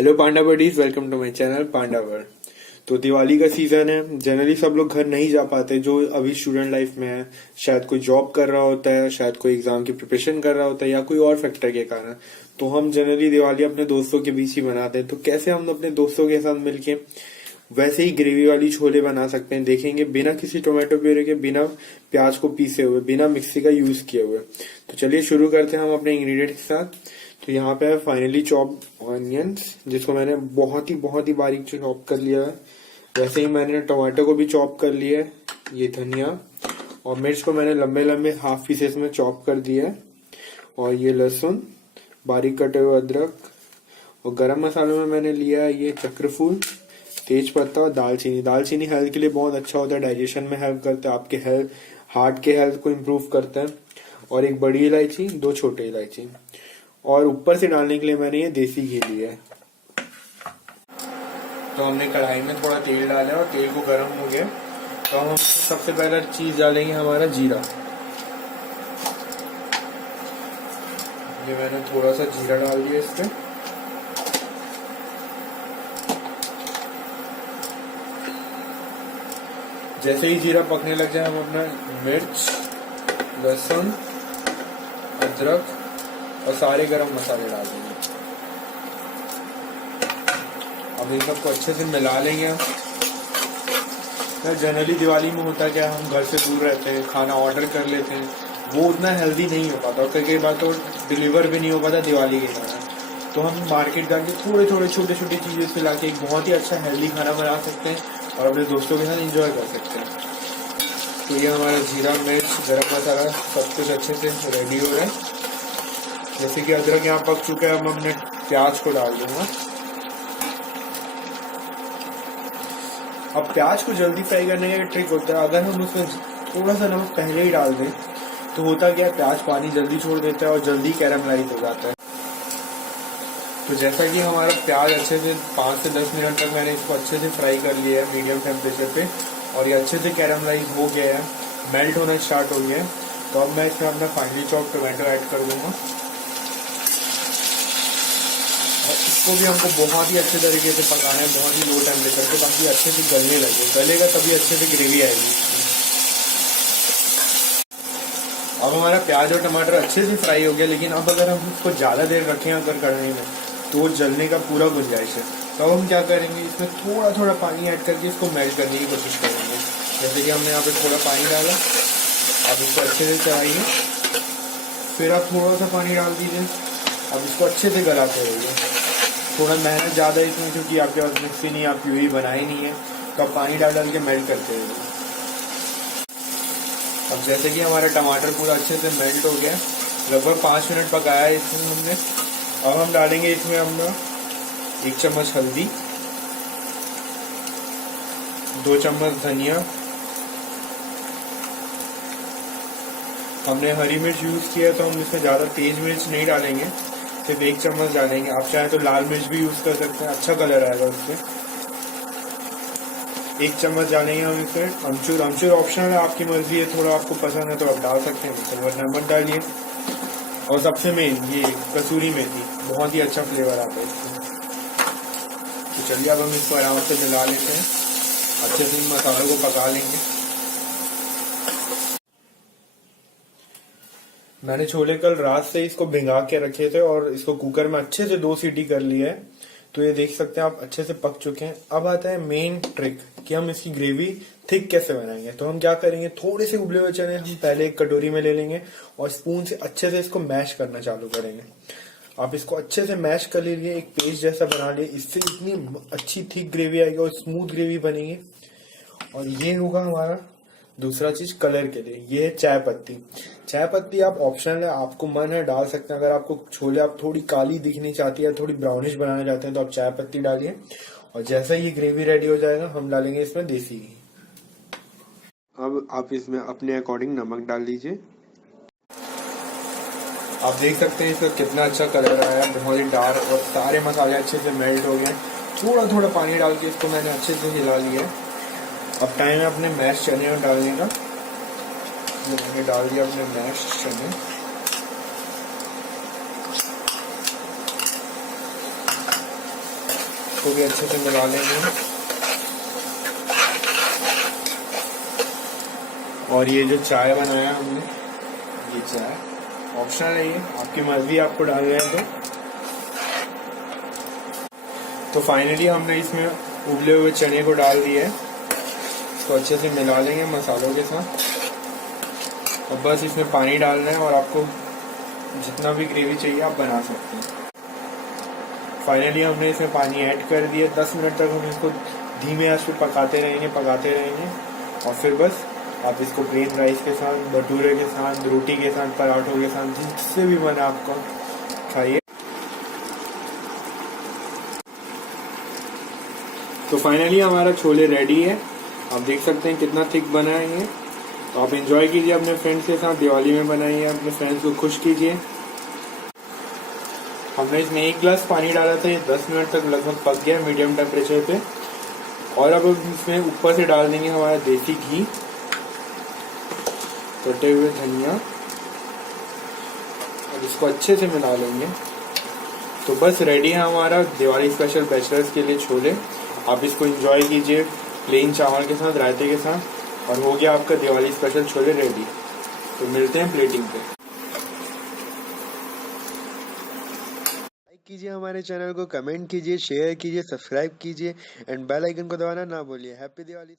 Hello panda buddies, welcome to my channel पांडावर। तो दिवाली का सीजन है। जनरली सब लोग घर नहीं जा पाते जो अभी स्टूडेंट लाइफ में है। शायद कोई जॉब कर रहा होता है, शायद कोई एग्जाम की प्रिपरेशन कर रहा होता है या कोई और फैक्टर के कारण। तो हम जनरली दिवाली अपने दोस्तों के बीच ही मनाते हैं। तो कैसे हम अपने दोस्तों के साथ मिलके वैसे ही ग्रेवी वाली छोले बना सकते हैं, देखेंगे बिना किसी टोमेटो प्यूरी के, बिना प्याज को पीसे हुए, बिना मिक्सी का यूज किए हुए। तो चलिए शुरू करते हैं हम अपने इंग्रेडिएंट के साथ। तो यहाँ पे है फाइनली चॉप ऑनियंस, जिसको मैंने बहुत ही बारीक चॉप कर लिया है। वैसे ही मैंने टमाटो को भी चॉप कर लिया है। ये धनिया और मिर्च को मैंने लंबे लंबे हाफ पीसेस में चॉप कर दिया है। और ये लहसुन, बारीक कटे हुए अदरक, और गरम मसालों में मैंने लिया है ये चक्रफूल, तेज पत्ता और दालचीनी। दालचीनी हेल्थ के लिए बहुत अच्छा होता है, डाइजेशन में हेल्प करता है, आपके हेल्थ, हार्ट के हेल्थ को इम्प्रूव करता है। और एक बड़ी इलायची, 2 छोटे इलायची, और ऊपर से डालने के लिए मैंने ये देसी घी लिया है। तो हमने कढ़ाई में थोड़ा तेल डाला और तेल को गर्म हो गया। तो हम सबसे पहला चीज डालेंगे हमारा जीरा। ये मैंने थोड़ा सा जीरा डाल दिया इसमें। जैसे ही जीरा पकने लग जाए हम अपना मिर्च, लहसुन, अदरक और सारे गरम मसाले डाल देंगे। अब इन सबको अच्छे से मिला लेंगे हम। जनरली दिवाली में होता है क्या, हम घर से दूर रहते हैं, खाना ऑर्डर कर लेते हैं, वो उतना हेल्दी नहीं हो पाता और कई बार तो डिलीवर भी नहीं हो पाता दिवाली के कारण। तो हम मार्केट जाके थोड़े छोटे चीजें से लाके एक बहुत ही अच्छा हेल्दी खाना बना सकते हैं और अपने दोस्तों के साथ एंजॉय कर सकते हैं। तो ये हमारा जीरा, मिर्च, गरम मसाला सब कुछ अच्छे से रेडी हो रहा है। जैसे कि अदरक यहाँ पक चुका है, अब मैं अपने प्याज को डाल दूंगा। अब प्याज को जल्दी फ्राई करने का ट्रिक होता है, अगर हम उसमें थोड़ा सा नमक पहले ही डाल दें तो होता क्या है, प्याज पानी जल्दी छोड़ देता है और जल्दी कैरामलाइज हो जाता है। तो जैसा कि हमारा प्याज अच्छे से 5 से 10 मिनट तक मैंने इसको अच्छे से फ्राई कर लिया है मीडियम टेम्परेचर पे, और ये अच्छे से कैरामलाइज हो गया है, मेल्ट होना स्टार्ट हो गया है। तो अब मैं इसमें अपना फाइनली चॉप टोमेटो ऐड कर दूंगा। और इसको भी हमको बहुत ही अच्छे तरीके से पकाना है, बहुत ही लो टेम्परेचर पे, ताकि अच्छे से गलने लगे। गलेगा तभी अच्छे से ग्रेवी आएगी। अब हमारा प्याज और टमाटर अच्छे से फ्राई हो गया, लेकिन अब अगर हम इसको ज़्यादा देर रखें अगर कढ़ाई में तो जलने का पूरा गुंजाइश है। तो अब हम क्या करेंगे, इसमें थोड़ा पानी ऐड करके इसको मेल्ट करने की कोशिश करेंगे। जैसे कि हमने यहाँ पे थोड़ा पानी डाला, अब इसको अच्छे से चलाइए, फिर आप थोड़ा सा पानी डाल दीजिए। अब इसको अच्छे से गलाते रहिए। थोड़ा मेहनत ज़्यादा है इसमें, क्योंकि आपके पास मिक्सी नहीं, आप प्यूरी बनाई नहीं है, तो आप पानी डाल के मेल्ट करते रहिए। अब जैसे कि हमारा टमाटर पूरा अच्छे से मेल्ट हो गया, लगभग 5 मिनट पकाया है इसमें हमने। अब हम डालेंगे इसमें अपना 1 चम्मच हल्दी, 2 चम्मच धनिया, हमने हरी मिर्च यूज किया तो हम इसमें ज्यादा तेज मिर्च नहीं डालेंगे, सिर्फ 1 चम्मच डालेंगे। आप चाहे तो लाल मिर्च भी यूज कर सकते हैं, अच्छा कलर आएगा उससे। 1 चम्मच डालेंगे हम इसमें अमचूर। अमचूर ऑप्शनल है, आपकी मर्जी है, थोड़ा आपको पसंद है तो आप डाल सकते हैं, वरना मत डालिए। और सबसे मेन ये कसूरी मेथी, बहुत ही अच्छा फ्लेवर आता है इसमें। तो चलिए अब हम इसको आराम से मिला लेते हैं, अच्छे से मसालों को पका लेंगे। मैंने छोले कल रात से इसको भिंगा के रखे थे और इसको कुकर में अच्छे से 2 सीटी कर लिया है। तो ये देख सकते हैं आप अच्छे से पक चुके हैं। अब आता है मेन ट्रिक कि हम इसकी ग्रेवी थिक कैसे बनाएंगे। तो हम क्या करेंगे, थोड़े से उबले हुए चने हम पहले एक कटोरी में ले लेंगे और स्पून से अच्छे से इसको मैश करना चालू करेंगे। आप इसको अच्छे से मैश कर लीजिए, एक पेस्ट जैसा बना लिए। इससे इतनी अच्छी थिक ग्रेवी आएगी और स्मूथ ग्रेवी बनेगी। और ये होगा हमारा दूसरा चीज कलर के लिए, ये है चाय पत्ती। चाय पत्ती आप ऑप्शनल है, आपको मन है डाल सकते हैं। अगर आपको छोले आप थोड़ी काली दिखनी चाहती है, थोड़ी ब्राउनिश बनाना चाहते हैं, तो आप चाय पत्ती डालिए। और जैसा ही ये ग्रेवी रेडी हो जाएगा, हम डालेंगे इसमें देसी घी। अब आप इसमें अपने अकॉर्डिंग नमक डाल लीजिए। आप देख सकते हैं इसका कितना अच्छा कलर आया है, बहुत ही डार्क, और सारे मसाले अच्छे से मेल्ट हो गए। थोड़ा पानी डाल के इसको मैंने अच्छे से हिला लिया है। अब टाइम है अपने मैश चने में डालने का। मैंने डाल दिया अपने मैश चने। इसको भी अच्छे से मिला लेंगे। और ये जो चाय बनाया हमने, ये चाय ऑप्शनल है, ये आपकी मर्जी आपको डालना है तो फाइनली हमने इसमें उबले हुए चने को डाल दिया है। इसको अच्छे से मिला लेंगे मसालों के साथ। और बस इसमें पानी डालना है और आपको जितना भी ग्रेवी चाहिए आप बना सकते हैं। फाइनली हमने इसमें पानी ऐड कर दिया। 10 मिनट तक हम इसको धीमे आंच पे पकाते रहेंगे और फिर बस आप इसको प्लेन राइस के साथ, भटूरे के साथ, रोटी के साथ, पराठों के साथ, जिससे भी बना आपको खाइए। तो फाइनली हमारा छोले रेडी है। आप देख सकते हैं कितना थिक बना है ये। तो आप एंजॉय कीजिए अपने फ्रेंड्स के साथ, दिवाली में बनाइए, अपने फ्रेंड्स को खुश कीजिए। हमने इसमें 1 गिलास पानी डाला था, ये 10 मिनट तक लगभग पक गया मीडियम टेम्परेचर पे। और अब इसमें ऊपर से डाल देंगे हमारा देसी घी, कटे हुए धनिया, और इसको अच्छे से मिला लेंगे। तो बस रेडी है हमारा दिवाली स्पेशल बैचलर्स के लिए छोले। आप इसको एंजॉय कीजिए प्लेन चावल के साथ, रायते के साथ, और हो गया आपका दिवाली स्पेशल छोले रेडी। तो मिलते हैं प्लेटिंग पे। लाइक कीजिए हमारे चैनल को, कमेंट कीजिए, शेयर कीजिए, सब्सक्राइब कीजिए एंड बेल आइकन को दबाना ना भूलिए। हैप्पी दिवाली।